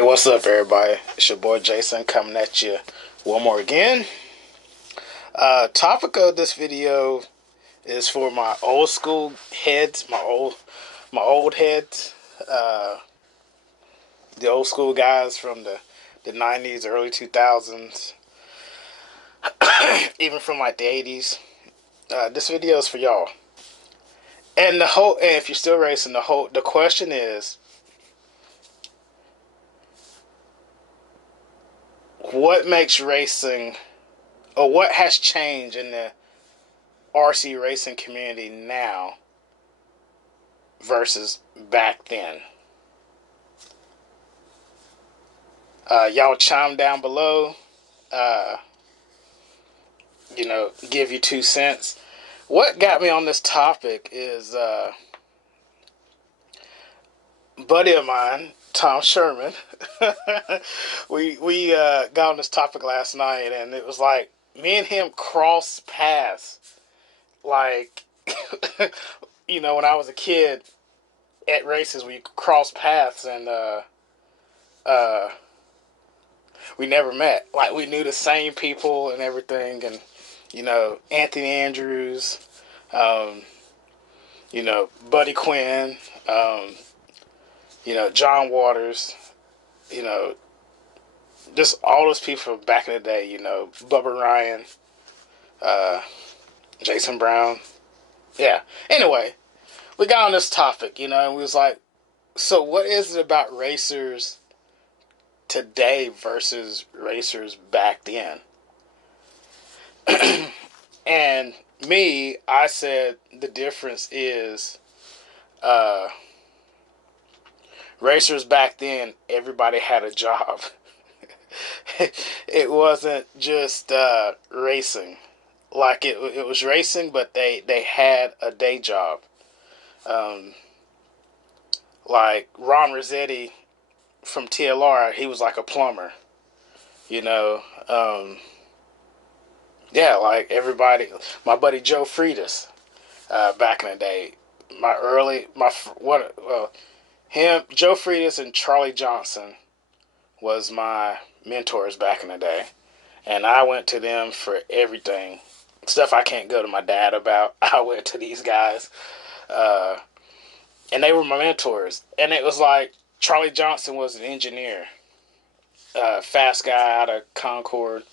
Hey, what's up, everybody? It's your boy Jason coming at you one more again. Topic of this video is for my old school heads, my old heads, uh, the old school guys from the 90s, early 2000s, even from like the 80s. This video is for y'all. And if you're still racing, the question is, what makes racing, or what has changed in the RC racing community now versus back then? Y'all chime down below. Give you 2 cents. What got me on this topic is buddy of mine, Tom Sherman. we got on this topic last night, and it was like me and him crossed paths. Like, when I was a kid at races, we crossed paths, and we never met. Like, we knew the same people and everything, and Anthony Andrews, Buddy Quinn, John Waters, just all those people from back in the day, Bubba Ryan, Jason Brown. Yeah. Anyway, we got on this topic, and we was like, so what is it about racers today versus racers back then? And I said the difference is racers back then, everybody had a job. It wasn't just racing. Like, it was racing, but they had a day job. Like Ron Rossetti from TLR, he was like a plumber. Yeah, like everybody. My buddy Joe Freitas, back in the day, Joe Freitas and Charlie Johnson was my mentors back in the day, and I went to them for everything. Stuff I can't go to my dad about, I went to these guys, and they were my mentors. And it was like Charlie Johnson was an engineer, fast guy out of Concord,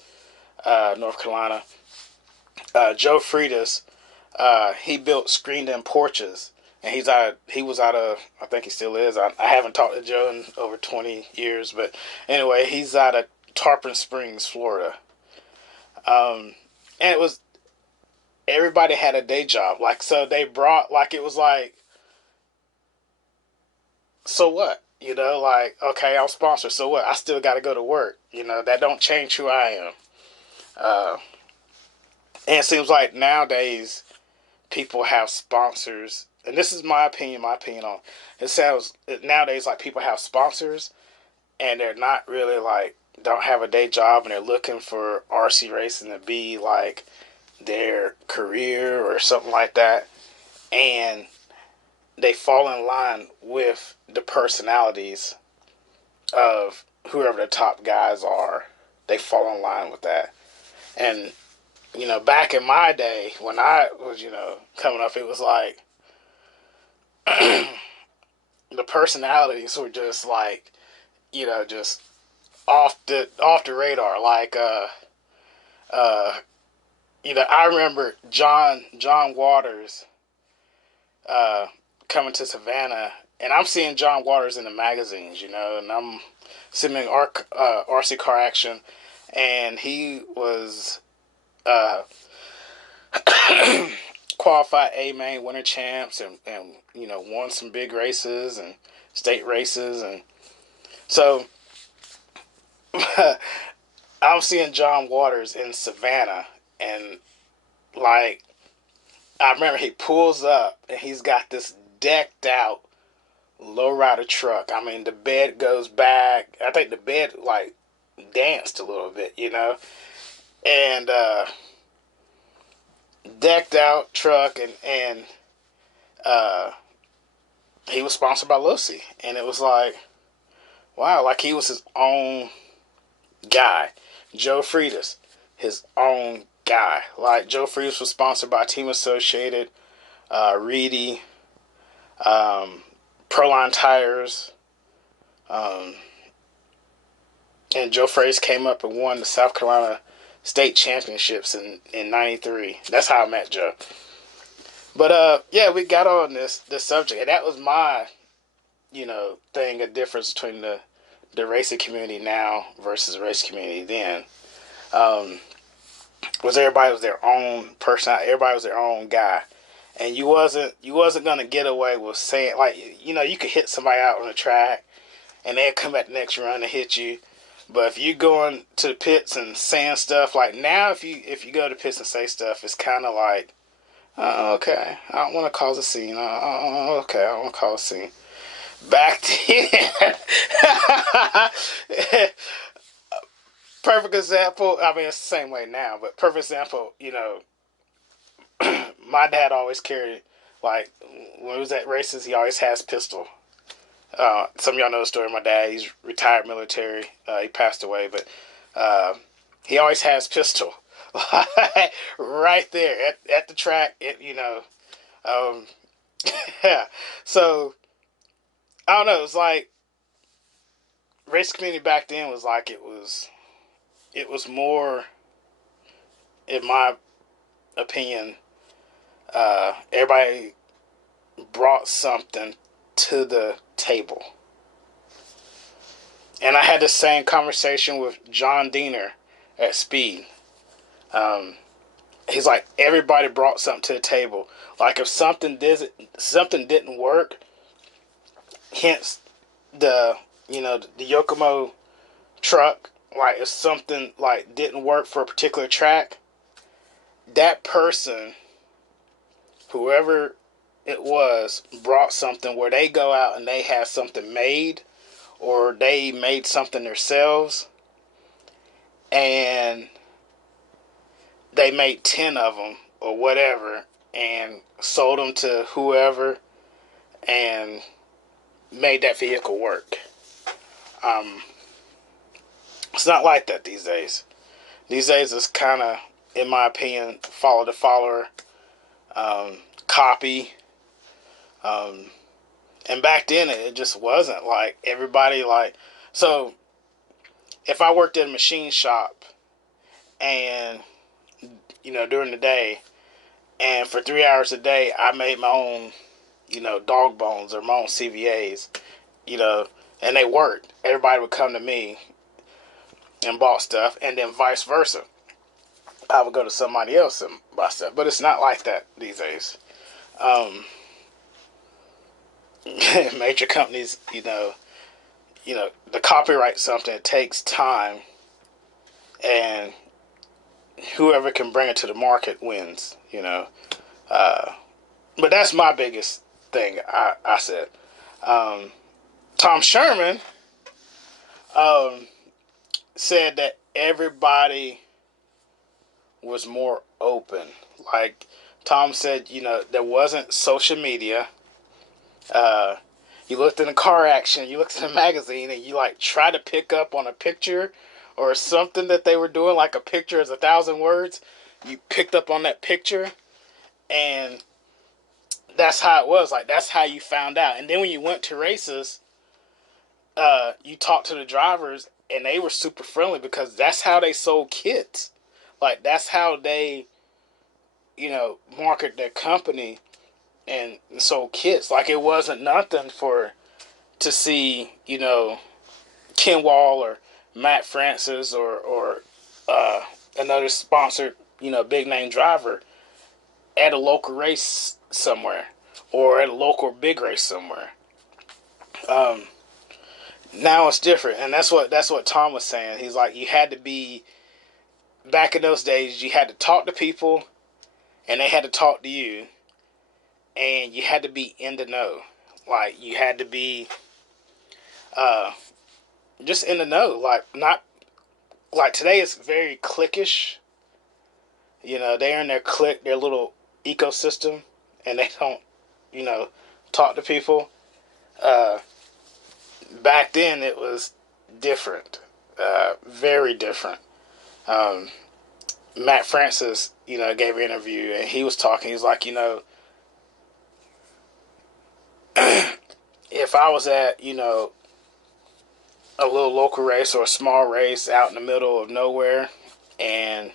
North Carolina. Joe Freitas, he built screened-in porches, and he was out of, I think he still is. I haven't talked to Joe in over 20 years, but anyway, he's out of Tarpon Springs, Florida. And it was, everybody had a day job. Like, so they brought, like, it was like, so what? Like, okay, I'm sponsored, so what? I still got to go to work. That don't change who I am. And it seems like nowadays people have sponsors, and this is my opinion on it. Sounds nowadays like people have sponsors, and they're not really, like, don't have a day job, and they're looking for RC racing to be like their career or something like that, and they fall in line with the personalities of whoever the top guys are. They fall in line with that. And back in my day, when I was, coming up, it was like the personalities were just like, just off the radar. Like, I remember John Waters coming to Savannah, and I'm seeing John Waters in the magazines, and I'm seeing RC Car Action, and he was qualified A-main winter champs, and won some big races and state races. And so I'm seeing John Waters in Savannah, and like, I remember he pulls up and he's got this decked out lowrider truck. I mean, the bed goes back. I think the bed like danced a little bit, and decked out truck, and he was sponsored by Lucy, and it was like, wow, like he was his own guy. Joe Fridas, his own guy. Like Joe Fridas was sponsored by Team Associated, Reedy, Proline Tires, um, and Joe Fridas came up and won the South Carolina state championships in '93. That's how I met Joe. But yeah, we got on this subject, and that was my thing, a difference between the racing community now versus the racing community then. Um, was everybody was their own person, everybody was their own guy, and you wasn't gonna get away with saying, like, you could hit somebody out on the track and they'd come at the next run and hit you. But if you going to the pits and saying stuff, like now, if you go to the pits and say stuff, it's kind of like, okay, I don't want to cause a scene. Okay, I don't want to cause a scene. Back then, perfect example. I mean, it's the same way now, but perfect example. My dad always carried, like, when he was at races, he always has pistol. Some of y'all know the story of my dad. He's retired military. He passed away, but he always has pistol right there at the track. Yeah. So I don't know. It was like race community back then was like it was more, in my opinion. Everybody brought something to the table. And I had the same conversation with John Diener at Speed. He's like, everybody brought something to the table. Like if something didn't work, hence the Yokomo truck. Like if something like didn't work for a particular track, that person, whoever it was, brought something where they go out and they have something made, or they made something themselves, and they made 10 of them or whatever and sold them to whoever and made that vehicle work. It's not like that these days. These days it's kind of, in my opinion, follow the follower, copy. And back then it just wasn't like everybody like. So if I worked at a machine shop and during the day, and for 3 hours a day I made my own dog bones or my own CVAs, and they worked, everybody would come to me and bought stuff, and then vice versa. I would go to somebody else and buy stuff. But it's not like that these days. Major companies, the copyright something, it takes time, and whoever can bring it to the market wins. But that's my biggest thing. I said, Tom Sherman said that everybody was more open. Like Tom said, there wasn't social media. You looked in a car action, you looked in a magazine, and you like try to pick up on a picture or something that they were doing, like a picture is 1,000 words. You picked up on that picture, and that's how it was. Like that's how you found out. And then when you went to races, you talked to the drivers, and they were super friendly because that's how they sold kits. Like that's how they, market their company and sold kits. Like it wasn't nothing to see, Ken Wall or Matt Francis or another sponsored, big name driver at a local race somewhere or at a local big race somewhere. Now it's different, and that's what Tom was saying. He's like, you had to be, back in those days, you had to talk to people, and they had to talk to you, and you had to be in the know. Like you had to be just in the know. Like not like today it's very cliquish. They're in their clique, their little ecosystem, and they don't, talk to people. Back then it was different, very different. Matt Francis, gave an interview, and he was talking. He's like, if I was at, a little local race or a small race out in the middle of nowhere, and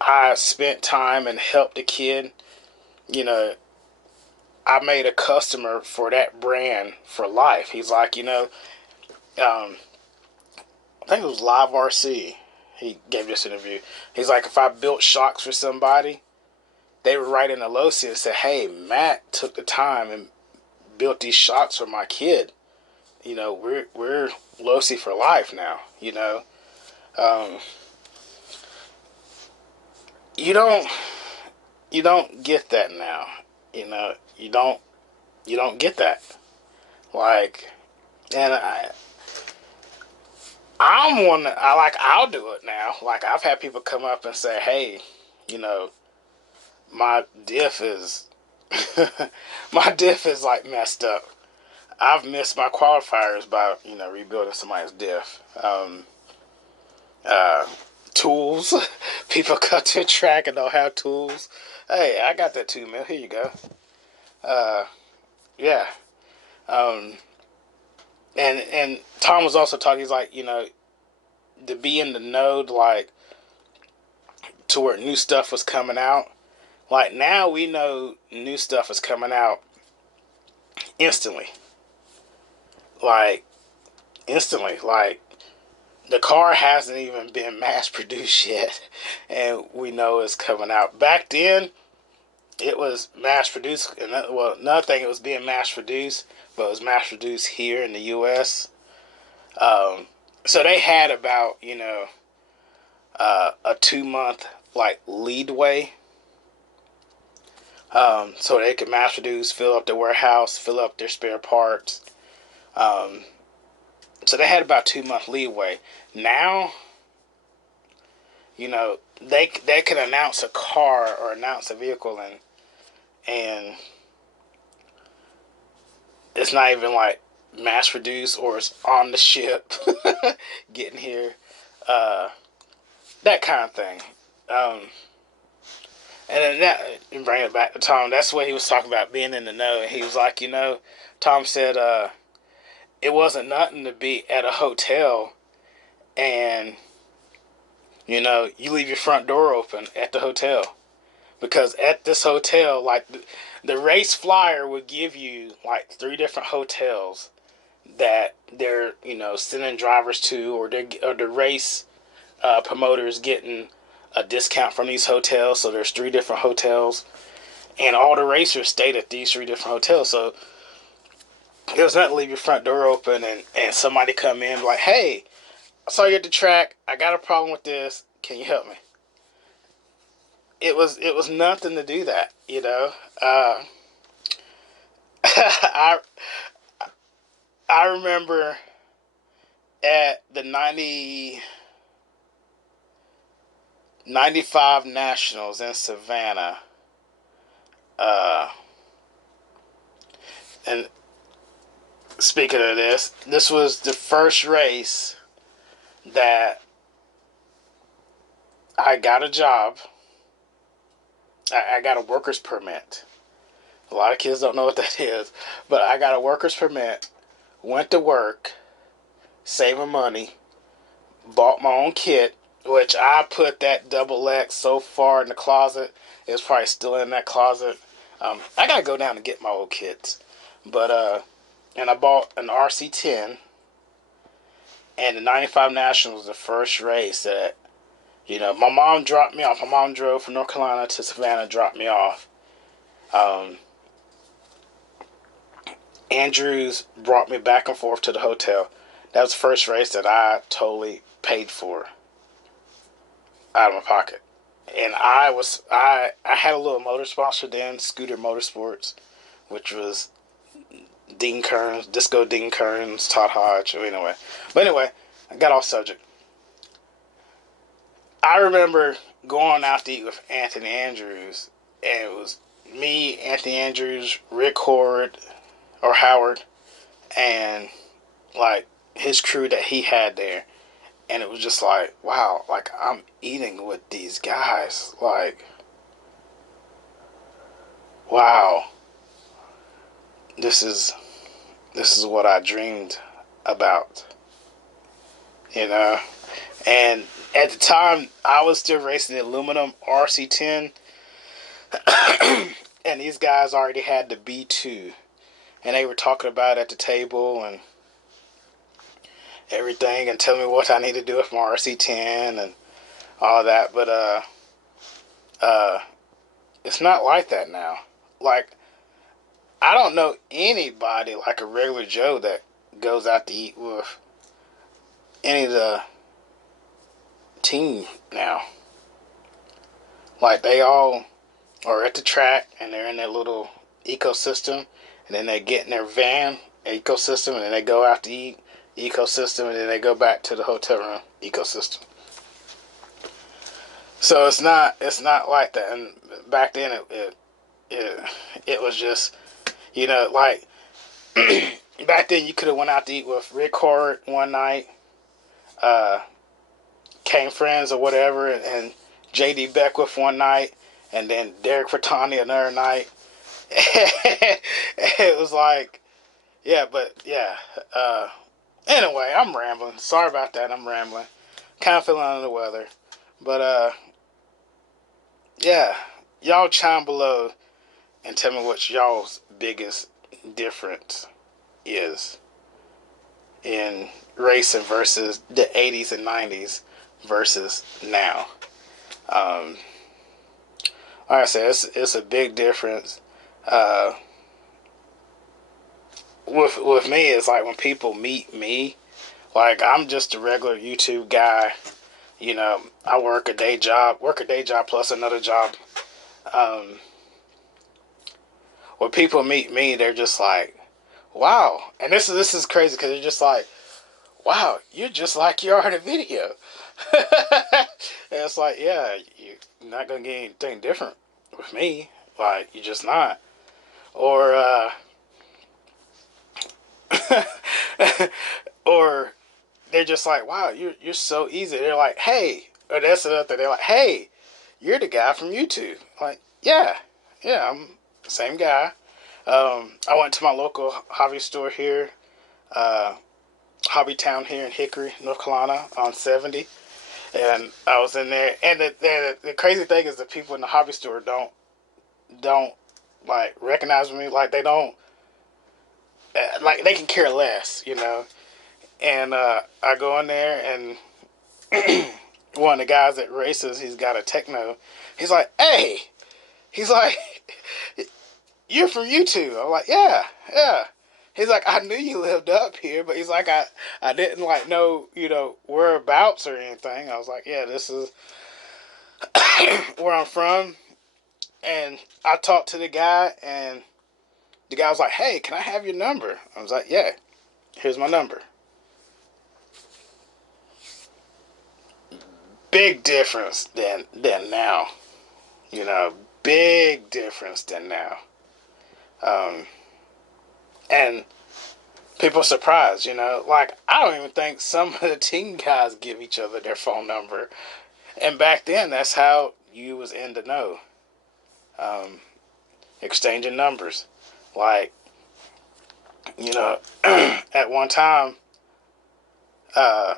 I spent time and helped a kid, I made a customer for that brand for life. He's like, I think it was Live RC. He gave this interview. He's like, if I built shocks for somebody, they would write in the Losi and say, hey, Matt took the time and built these shocks for my kid. We're Losi for life now. You don't get that now. You don't get that. Like, and I'm one that I'll do it now. Like, I've had people come up and say, hey, my diff is my diff is like messed up. I've missed my qualifiers by rebuilding somebody's diff. Tools. People cut to a track and don't have tools. Hey, I got that too, man. Here you go. Yeah. And Tom was also talking. He's like, to be in the know, like, to where new stuff was coming out. Like, now we know new stuff is coming out instantly. Like, instantly. Like, the car hasn't even been mass produced yet, and we know it's coming out. Back then, it was mass produced. Well, another thing, it was being mass produced, but it was mass produced here in the U.S. So they had about a 2-month like leadway, so they could mass produce, fill up their warehouse, fill up their spare parts. So they had about 2-month leeway. Now, they can announce a car or announce a vehicle, and it's not even like mass produced, or it's on the ship getting here, that kind of thing. And then and bring it back to Tom. That's what he was talking about, being in the know. And he was like, Tom said, it wasn't nothing to be at a hotel and, you leave your front door open at the hotel. Because at this hotel, like, the race flyer would give you, like, 3 different hotels that they're, sending drivers to, or the race promoters getting a discount from these hotels. So there's 3 different hotels. And all the racers stayed at these 3 different hotels. So it was not to leave your front door open and somebody come in like, hey, I saw you at the track. I got a problem with this. Can you help me? It was nothing to do that, I remember at the 95 Nationals in Savannah, and speaking of this was the first race that I got a job. I got a worker's permit. A lot of kids don't know what that is, but I got a worker's permit, went to work, saving money, bought my own kit, which I put that double X so far in the closet. It's probably still in that closet. I gotta go down and get my old kits. But, and I bought an RC10, and the 95 National was the first race that, my mom dropped me off. My mom drove from North Carolina to Savannah, dropped me off. Andrews brought me back and forth to the hotel. That was the first race that I totally paid for out of my pocket. And I had a little motor sponsor then, Scooter Motorsports, which was Dean Kearns, Disco Dean Kearns, Todd Hodge. But anyway, I got off subject. I remember going out to eat with Anthony Andrews, and it was me, Anthony Andrews, Rick Howard, and like his crew that he had there, and it was just like, wow, like I'm eating with these guys, like, wow, this is what I dreamed about, you know. And at the time, I was still racing the aluminum RC10, and these guys already had the B2, and they were talking about it at the table and everything, and telling me what I need to do with my RC10 and all that. But uh, it's not like that now. Like, I don't know anybody like a regular Joe that goes out to eat with any of the team now. Like, they all are at the track and they're in their little ecosystem, and then they get in their van ecosystem, and then they go out to eat ecosystem, and then they go back to the hotel room ecosystem. So it's not like that. And back then it was just, you know, like back then you could have went out to eat with Rick Hort one night, Came Friends or whatever, and JD Beckwith one night, and then Derek Fertani another night. It was like, yeah, but yeah. Anyway, I'm rambling. Sorry about that. I'm rambling. Kind of feeling under the weather, but yeah. Y'all chime below and tell me what y'all's biggest difference is in racing versus the 80s and 90s versus now. Like I said, it's a big difference. With me, it's like when people meet me, like I'm just a regular YouTube guy. You know, I work a day job plus another job. When people meet me, they're just like, wow. And this is crazy because they're just like, wow, you're just like you are in a video. And it's like, yeah, you're not gonna get anything different with me. Like, you're just not. Or or they're just like, wow, you're so easy. They're like, hey, or that's another thing. They're like, hey, you're the guy from YouTube. Like, yeah, I'm the same guy. I went to my local hobby store here, Hobby Town here in Hickory, North Carolina, on 70, and I was in there. And the crazy thing is, the people in the hobby store don't like recognize me. Like, they don't, like, they can care less, you know. And I go in there, and one of the guys that races, he's got a techno. He's like, hey, he's like, you're from YouTube. I'm like, yeah. He's like, I knew you lived up here, but he's like, I didn't like know, you know, whereabouts or anything. I was like, yeah, this is where I'm from. And I talked to the guy, and the guy was like, hey, can I have your number? I was like, yeah, here's my number. Big difference than now. You know, big difference than now. And people are surprised, you know. Like, I don't even think some of the team guys give each other their phone number. And back then, that's how you was in the know. Exchanging numbers. Like, you know, at one time, I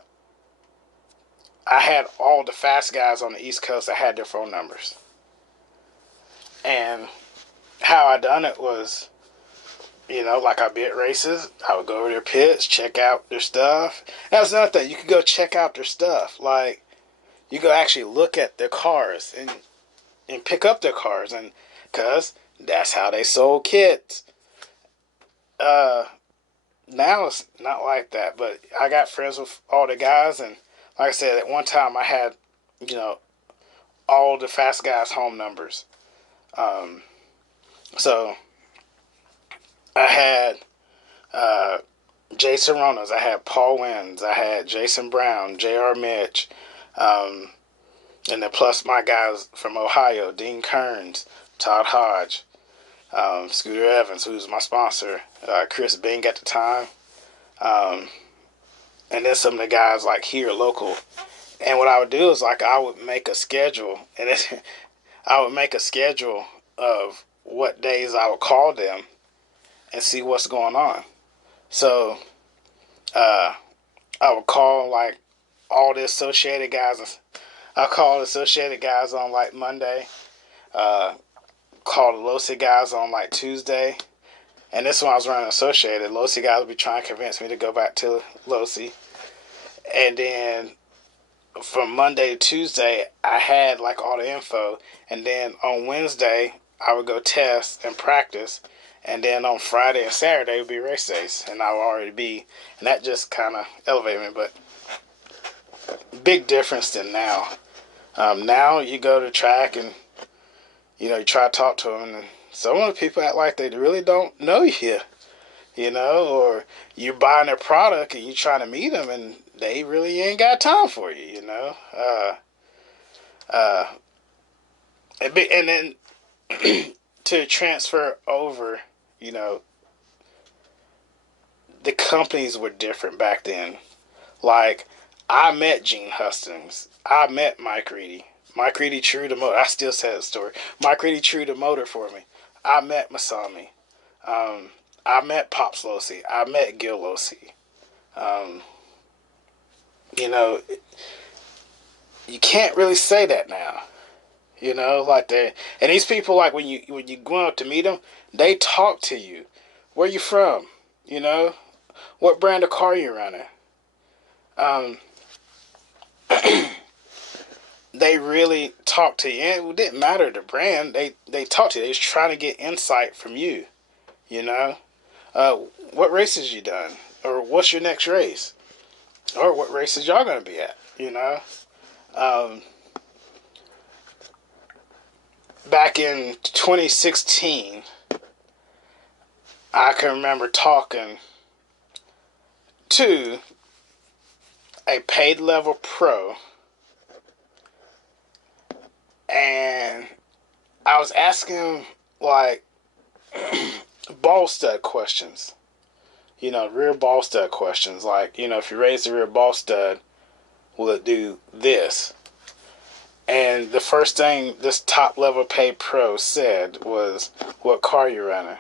had all the fast guys on the East Coast. I had their phone numbers. And how I done it was, you know, like, I'd be at races, I would go over their pits, check out their stuff. That was another thing. You could go check out their stuff. Like, you go actually look at their cars and pick up their cars, and because that's how they sold kits. Now it's not like that, but I got friends with all the guys, and like I said, at one time I had, you know, all the fast guys' home numbers. So I had Jason Ronas, I had Paul Wins, I had Jason Brown, J.R. Mitch, and then plus my guys from Ohio, Dean Kearns, Todd Hodge, Scooter Evans, who's my sponsor, Chris Bing at the time, and then some of the guys like here local. And what I would do is like I would make a schedule, and I would make a schedule of what days I would call them and see what's going on. So uh, I would call like all the associated guys. I call the associated guys on like Monday. Uh, call the Losi guys on like Tuesday. And this one I was running associated. Losi guys would be trying to convince me to go back to Losi. And then from Monday to Tuesday, I had like all the info. And then on Wednesday, I would go test and practice. And then on Friday and Saturday would be race days. And I would already be. And that just kind of elevated me. But big difference than now. Now you go to track and, you know, you try to talk to them. And some of the people act like they really don't know you. You know, or you're buying their product and you trying to meet them and they really ain't got time for you, you know. And then to transfer over, you know, the companies were different back then. Like, I met Gene Hustings. I met Mike Reedy. Mike Reedy true the motor. I still say that story. Mike Reedy true the motor for me. I met Masami. I met Pops Losi. I met Gil Losi. You know, you can't really say that now. You know, like they and these people, like when you go out to meet them, they talk to you. Where you from? You know, what brand of car you running? Um, they really talk to you. And it didn't matter the brand. They talk to you. They was trying to get insight from you. You know, what races you done, or what's your next race, or what races y'all gonna be at. You know, um, back in 2016, I can remember talking to a paid level pro, and I was asking him like ball stud questions. You know, rear ball stud questions. Like, you know, if you raise the rear ball stud, will it do this? And the first thing this top level paid pro said was, what car you running?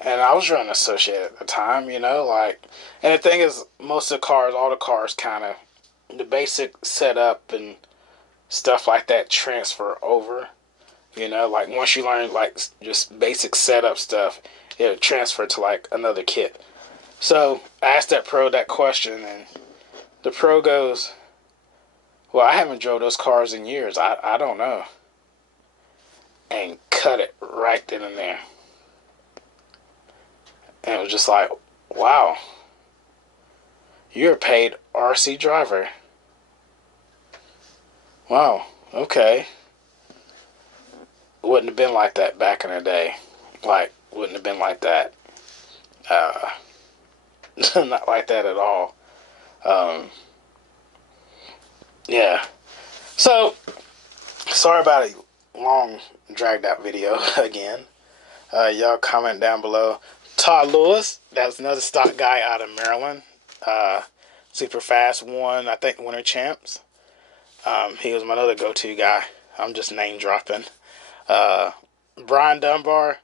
And I was running Associated at the time, you know, like, and the thing is, most of the cars, all the cars kind of, the basic setup and stuff like that transfer over, you know, like once you learn like just basic setup stuff, it'll transfer to like another kit. So I asked that pro that question, and the pro goes, well, I haven't drove those cars in years. I don't know. And cut it right then and there. And it was just like, wow, you're a paid RC driver. Wow, okay. Wouldn't have been like that back in the day. Like, wouldn't have been like that. Not like that at all. Yeah. So, sorry about a long, dragged out video again. Y'all comment down below. Todd Lewis, that's another stock guy out of Maryland. Super fast, won, I think, Winter Champs. He was my other go-to guy. I'm just name dropping. Brian Dunbar.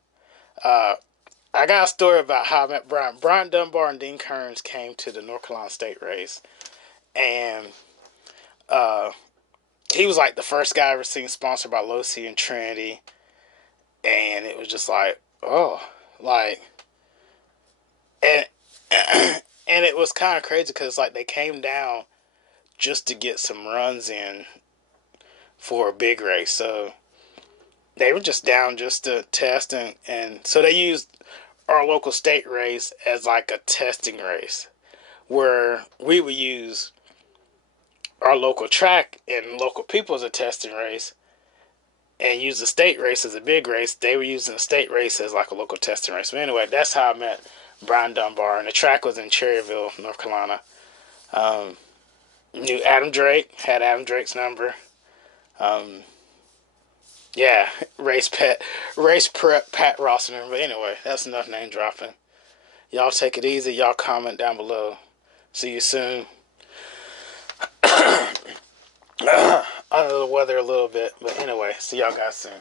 I got a story about how I met Brian. Brian Dunbar and Dean Kearns came to the North Carolina State race. And he was like the first guy I ever seen sponsored by Losi and Trinity. And it was just like, oh, like, and and it was kind of crazy because like they came down just to get some runs in for a big race. So they were just down just to test, and so they used our local state race as like a testing race, where we would use our local track and local people as a testing race, and use the state race as a big race. They were using the state race as like a local testing race. But anyway, that's how I met Brian Dunbar, and the track was in Cherryville, North Carolina. Knew Adam Drake, had Adam Drake's number. Yeah, race prep Pat Rossiter. But anyway, that's enough name dropping. Y'all take it easy. Y'all comment down below. See you soon. Under the weather a little bit, but anyway, see y'all guys soon.